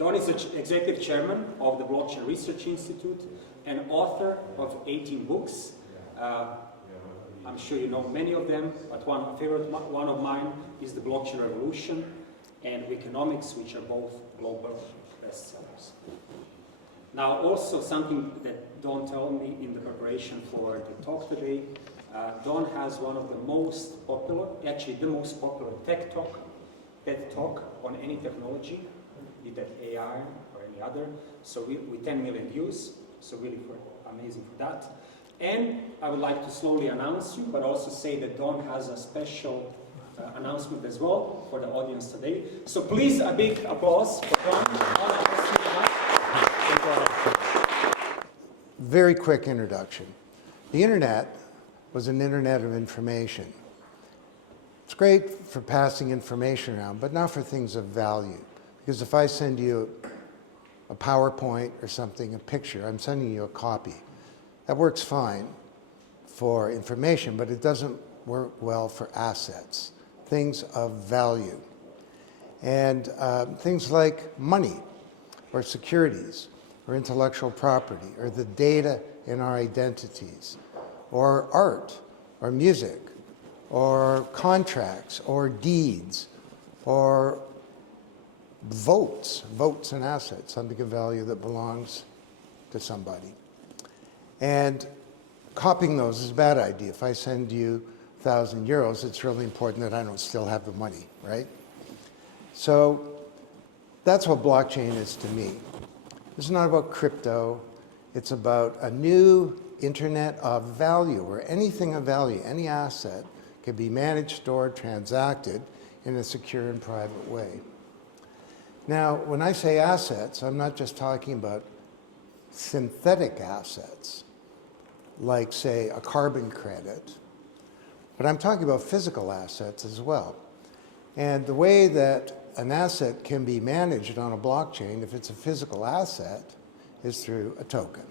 Don is the executive chairman of the Blockchain Research Institute and author of 18 books. I'm sure you know many of them, but one of mine is The Blockchain Revolution and Economics, which are both global bestsellers. Now, also something that Don told me in the preparation for the talk today, Don has one of the most popular, actually the most popular TED Talk on any technology, be that AI or any other, so with 10 million views, so really amazing for that. And I would like to slowly announce you, but also say that Don has a special announcement as well for the audience today. So please, a big applause for Don. Very quick introduction. The internet was an internet of information. It's great for passing information around, but not for things of value. Because if I send you a PowerPoint or something, a picture, I'm sending you a copy. That works fine for information, but it doesn't work well for assets, things of value. And things like money or securities or intellectual property or the data in our identities or art or music or contracts or deeds or votes and assets, something of value that belongs to somebody. And copying those is a bad idea. If I send you 1,000 euros, it's really important that I don't still have the money, right? So that's what blockchain is to me. It's not about crypto. It's about a new internet of value, where anything of value, any asset, can be managed, stored, transacted in a secure and private way. Now, when I say assets, I'm not just talking about synthetic assets, like, say, a carbon credit, but I'm talking about physical assets as well. And the way that an asset can be managed on a blockchain, if it's a physical asset, is through a token.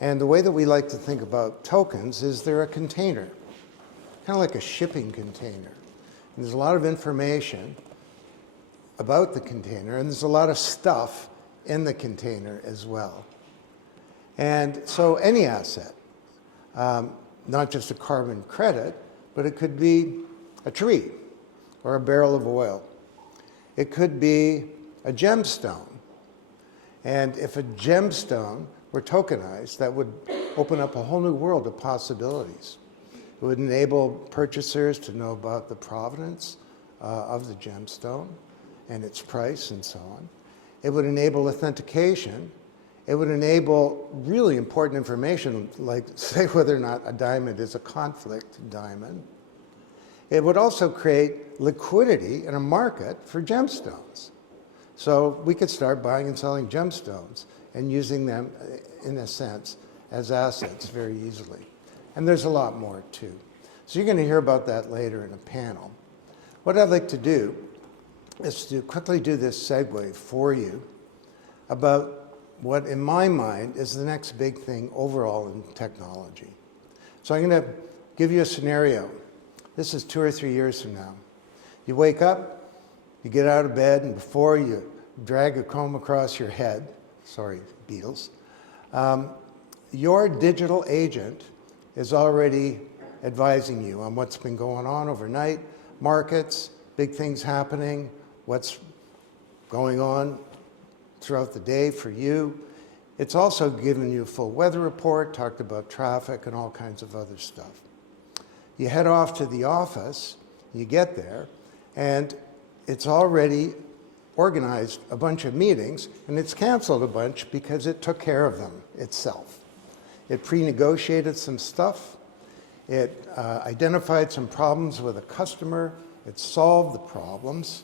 And the way that we like to think about tokens is they're a container, kind of like a shipping container. And there's a lot of information about the container, and there's a lot of stuff in the container as well. And so any asset, not just a carbon credit, but it could be a tree or a barrel of oil. It could be a gemstone. And if a gemstone were tokenized, that would open up a whole new world of possibilities. It would enable purchasers to know about the provenance of the gemstone and its price and so on. It would enable authentication. It would enable really important information, like say whether or not a diamond is a conflict diamond. It would also create liquidity in a market for gemstones. So we could start buying and selling gemstones and using them, in a sense, as assets very easily. And there's a lot more too. So you're going to hear about that later in a panel. What I'd like to do is to quickly do this segue for you about what, in my mind, is the next big thing overall in technology. So I'm going to give you a scenario. This is 2 or 3 years from now. You wake up, you get out of bed, and before you drag a comb across your head, sorry, Beatles, your digital agent is already advising you on what's been going on overnight, markets, big things happening, what's going on throughout the day for you. It's also given you a full weather report, talked about traffic and all kinds of other stuff. You head off to the office, you get there, and it's already organized a bunch of meetings, and it's canceled a bunch because it took care of them itself. It pre-negotiated some stuff, it identified some problems with a customer, it solved the problems,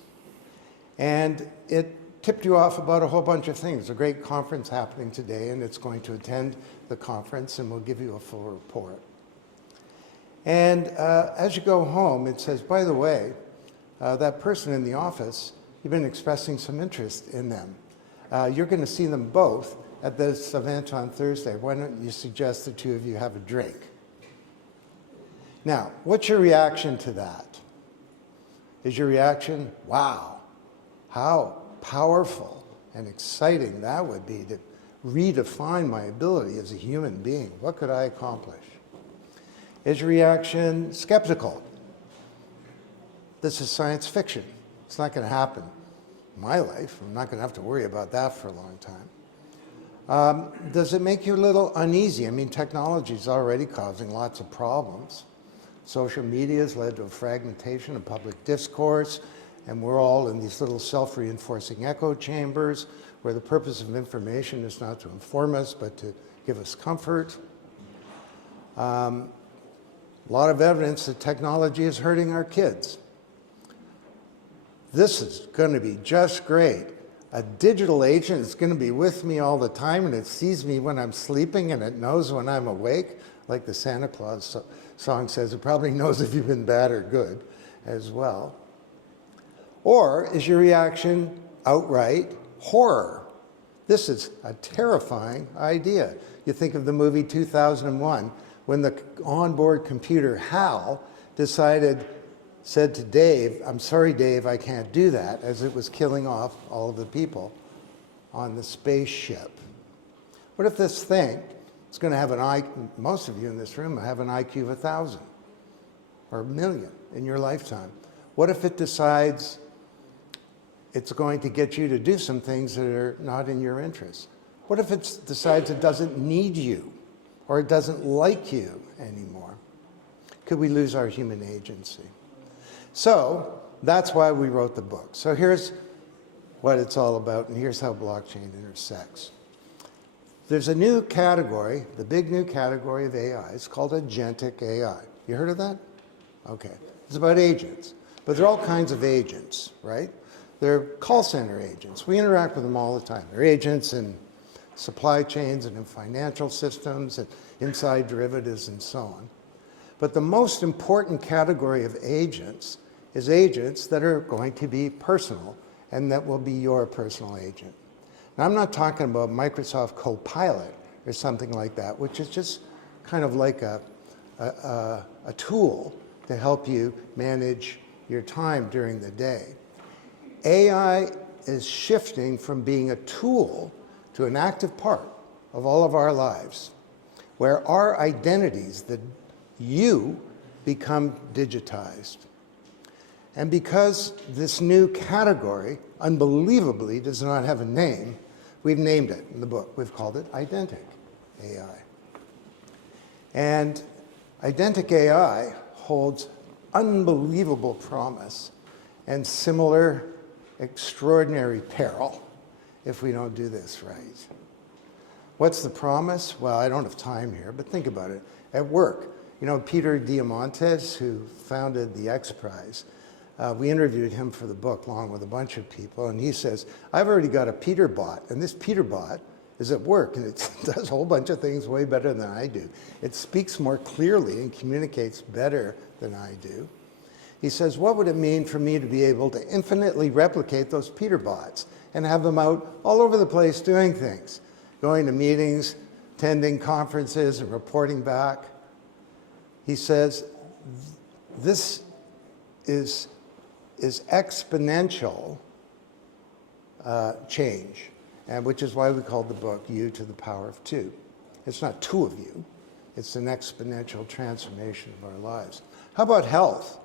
and it tipped you off about a whole bunch of things. There's a great conference happening today, and it's going to attend the conference, and we'll give you a full report. And as you go home, it says, by the way, that person in the office, you've been expressing some interest in them. You're going to see them both at this event on Thursday. Why don't you suggest the two of you have a drink? Now, what's your reaction to that? Is your reaction, wow, how powerful and exciting that would be to redefine my ability as a human being. What could I accomplish? Is your reaction skeptical? This is science fiction. It's not going to happen in my life. I'm not going to have to worry about that for a long time. Does it make you a little uneasy? I mean, technology is already causing lots of problems. Social media has led to a fragmentation of public discourse, and we're all in these little self-reinforcing echo chambers where the purpose of information is not to inform us, but to give us comfort. A lot of evidence that technology is hurting our kids. This is going to be just great. A digital agent is going to be with me all the time, and it sees me when I'm sleeping, and it knows when I'm awake, like the Santa Claus song says. It probably knows if you've been bad or good as well. Or is your reaction outright horror? This is a terrifying idea. You think of the movie 2001, when the onboard computer HAL said to Dave, "I'm sorry, Dave, I can't do that," as it was killing off all of the people on the spaceship. What if this thing is going to have most of you in this room have an IQ of 1,000 or 1,000,000 in your lifetime? What if it decides it's going to get you to do some things that are not in your interest? What if it decides it doesn't need you or it doesn't like you anymore? Could we lose our human agency? So that's why we wrote the book. So here's what it's all about, and here's how blockchain intersects. There's a new category, the big new category of AI. It's called agentic AI. You heard of that? Okay. It's about agents. But there are all kinds of agents, right? They're call center agents. We interact with them all the time. They're agents in supply chains and in financial systems and inside derivatives and so on. But the most important category of agents is agents that are going to be personal and that will be your personal agent. Now, I'm not talking about Microsoft Copilot or something like that, which is just kind of like a tool to help you manage your time during the day. AI is shifting from being a tool to an active part of all of our lives, where our identities, that you, become digitized. And because this new category, unbelievably, does not have a name, we've named it in the book. We've called it Identic AI. And Identic AI holds unbelievable promise and similar extraordinary peril if we don't do this right. What's the promise? Well, I don't have time here, but think about it. At work, you know, Peter Diamandis, who founded the X Prize, we interviewed him for the book along with a bunch of people, and he says, "I've already got a Peter bot, and this Peter bot is at work, and it does a whole bunch of things way better than I do. It speaks more clearly and communicates better than I do." He says, "What would it mean for me to be able to infinitely replicate those Peter bots and have them out all over the place doing things, going to meetings, attending conferences, and reporting back?" He says, this is exponential change, and which is why we called the book U to the Power of Two. It's not two of you, it's an exponential transformation of our lives. How about health?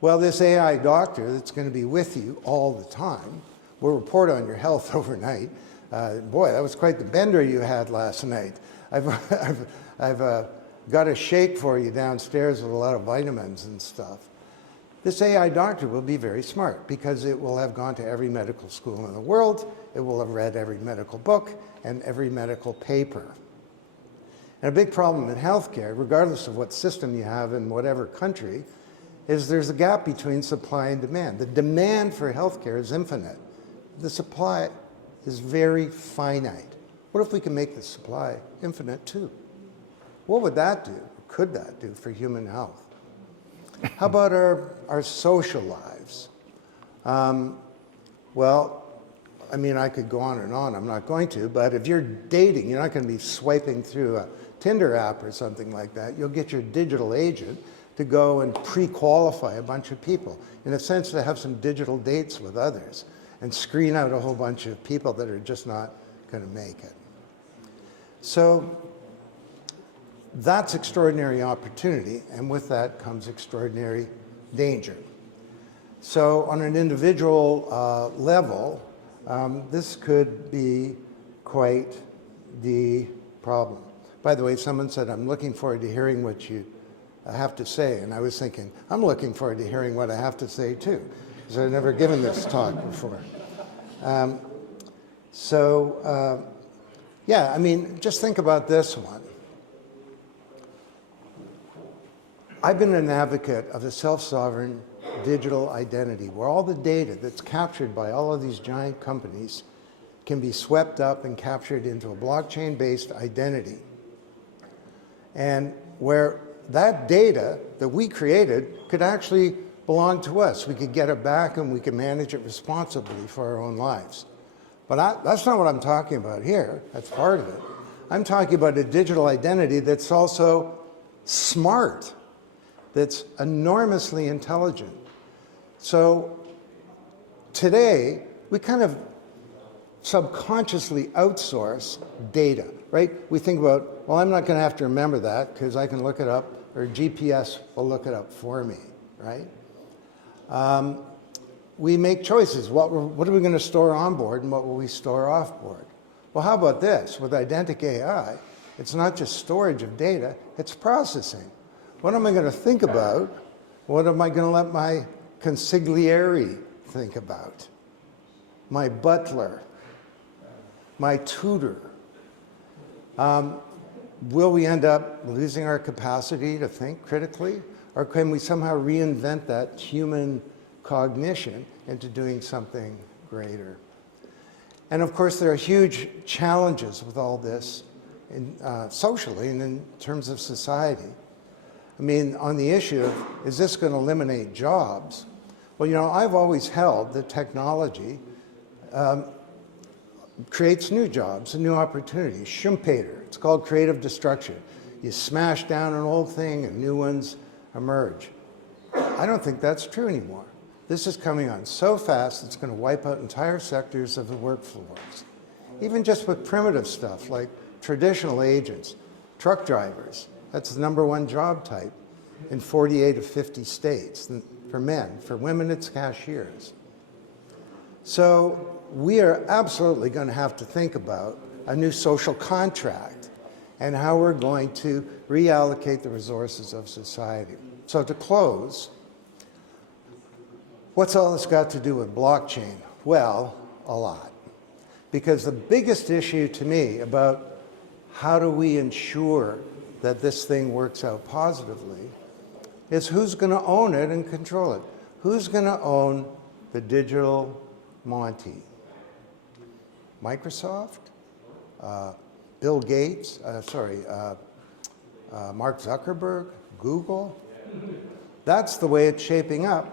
Well, this AI doctor that's going to be with you all the time will report on your health overnight. Boy, that was quite the bender you had last night. I've got a shake for you downstairs with a lot of vitamins and stuff. This AI doctor will be very smart because it will have gone to every medical school in the world, it will have read every medical book and every medical paper. And a big problem in healthcare, regardless of what system you have in whatever country, is there's a gap between supply and demand. The demand for healthcare is infinite. The supply is very finite. What if we can make the supply infinite too? What would that do? What could that do for human health? How about our social lives? Well, I mean, I could go on and on. I'm not going to, but if you're dating, you're not going to be swiping through a Tinder app or something like that. You'll get your digital agent to go and pre-qualify a bunch of people, in a sense, to have some digital dates with others. and screen out a whole bunch of people that are just not going to make it. So that's extraordinary opportunity, and with that comes extraordinary danger. So on an individual level, this could be quite the problem. By the way, someone said, I'm looking forward to hearing what you have to say. And I was thinking, I'm looking forward to hearing what I have to say too, because I've never given this talk before. Yeah, I mean, just think about this one. I've been an advocate of a self-sovereign digital identity where all the data that's captured by all of these giant companies can be swept up and captured into a blockchain-based identity. And where that data that we created could actually belong to us. We could get it back and we could manage it responsibly for our own lives. But that's not what I'm talking about here. That's part of it. I'm talking about a digital identity that's also smart, that's enormously intelligent. So today, we kind of subconsciously outsource data, right? We think about, well, I'm not going to have to remember that because I can look it up, or GPS will look it up for me, right? We make choices. What are we going to store on board and what will we store off board? Well, how about this? With Identic AI, it's not just storage of data, it's processing. What am I going to think about? What am I going to let my consigliere think about? My butler? My tutor? Will we end up losing our capacity to think critically? Or can we somehow reinvent that human cognition into doing something greater? And of course, there are huge challenges with all this socially and in terms of society. I mean, on the issue of, is this going to eliminate jobs? Well, you know, I've always held that technology creates new jobs and new opportunities. Schumpeter, it's called creative destruction. You smash down an old thing and new ones emerge. I don't think that's true anymore. This is coming on so fast, it's going to wipe out entire sectors of the workforce. Even just with primitive stuff like traditional agents, truck drivers, that's the #1 job type in 48 of 50 states for men. For women, it's cashiers. So we are absolutely going to have to think about a new social contract and how we're going to reallocate the resources of society. So to close, what's all this got to do with blockchain? Well, a lot. Because the biggest issue to me about how do we ensure that this thing works out positively is who's going to own it and control it. Who's going to own the digital Monty? Microsoft? Bill Gates? Mark Zuckerberg? Google? That's the way it's shaping up.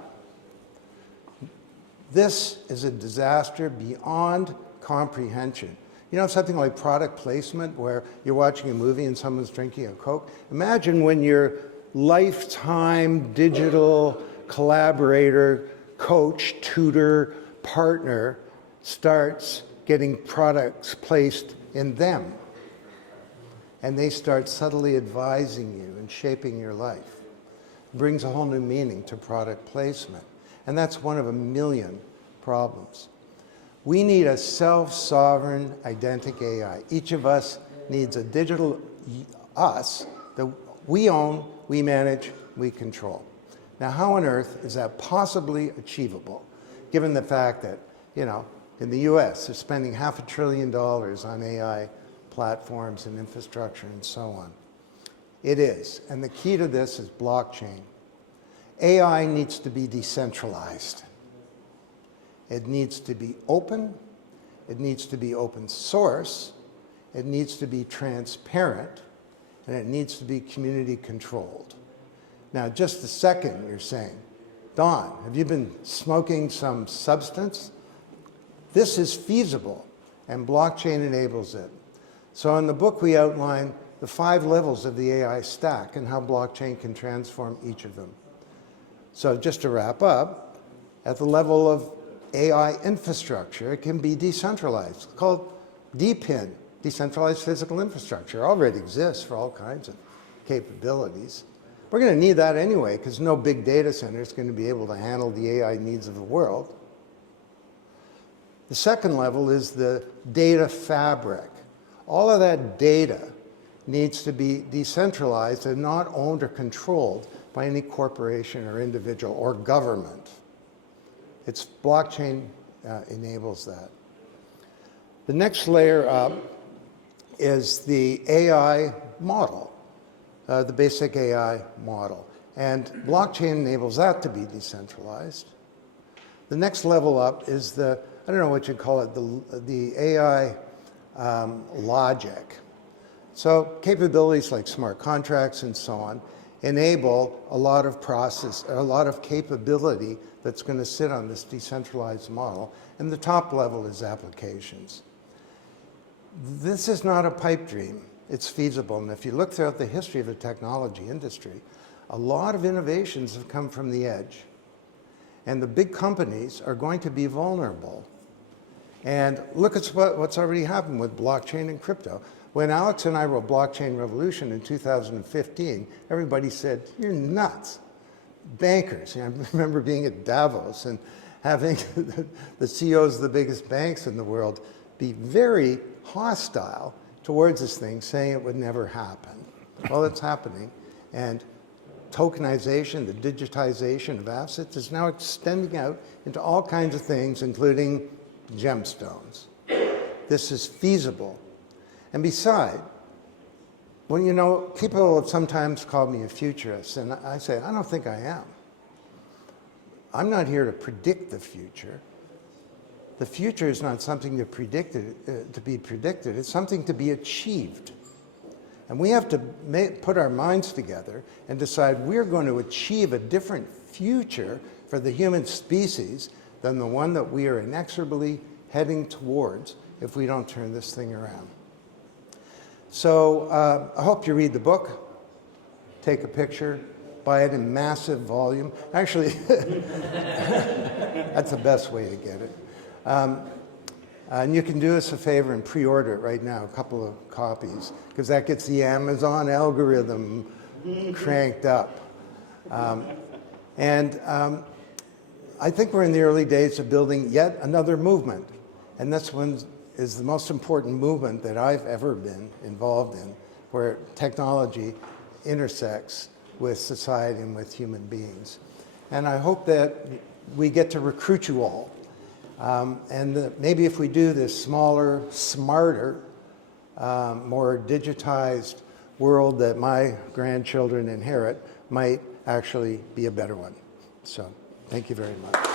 This is a disaster beyond comprehension. You know, something like product placement where you're watching a movie and someone's drinking a Coke. Imagine when your lifetime digital collaborator, coach, tutor, partner starts getting products placed in them. And they start subtly advising you and shaping your life. It brings a whole new meaning to product placement. And that's one of a million problems. We need a self-sovereign Identic AI. Each of us needs a digital us that we own, we manage, we control. Now, how on earth is that possibly achievable, given the fact that, you know, in the US, they're spending $500 billion on AI platforms and infrastructure and so on? It is, and the key to this is blockchain. AI needs to be decentralized. It needs to be open. It needs to be open source. It needs to be transparent. And it needs to be community controlled. Now, just a second, you're saying, Don, have you been smoking some substance? This is feasible, and blockchain enables it. So in the book, we outline the 5 levels of the AI stack and how blockchain can transform each of them. So just to wrap up, at the level of AI infrastructure. It can be decentralized. It's called DPIN, decentralized physical infrastructure. It already exists for all kinds of capabilities. We're going to need that anyway, because no big data center is going to be able to handle the AI needs of the world. The second level is the data fabric. All of that data needs to be decentralized and not owned or controlled by any corporation or individual or government. It's blockchain enables that. The next layer up is the AI model, the basic AI model. And blockchain enables that to be decentralized. The next level up is the, I don't know what you call it, the AI logic. So capabilities like smart contracts and so on enable a lot of capability that's going to sit on this decentralized model. And the top level is applications. This is not a pipe dream. It's feasible. And if you look throughout the history of the technology industry, a lot of innovations have come from the edge. And the big companies are going to be vulnerable. And look at what's already happened with blockchain and crypto. When Alex and I wrote Blockchain Revolution in 2015, everybody said, "You're nuts." Bankers, I remember being at Davos and having the CEOs of the biggest banks in the world be very hostile towards this thing, saying it would never happen. Well, it's happening. And tokenization, the digitization of assets, is now extending out into all kinds of things, including gemstones. This is feasible. And beside, well, people have sometimes called me a futurist, and I say, I don't think I am. I'm not here to predict the future. The future is not something to be predicted. It's something to be achieved. And we have to put our minds together and decide we're going to achieve a different future for the human species than the one that we are inexorably heading towards if we don't turn this thing around. So I hope you read the book, take a picture, buy it in massive volume. Actually, that's the best way to get it. And you can do us a favor and pre-order it right now, a couple of copies, because that gets the Amazon algorithm cranked up. I think we're in the early days of building yet another movement. And this one is the most important movement that I've ever been involved in, where technology intersects with society and with human beings. And I hope that we get to recruit you all. Maybe if we do this smaller, smarter, more digitized world that my grandchildren inherit might actually be a better one. So thank you very much.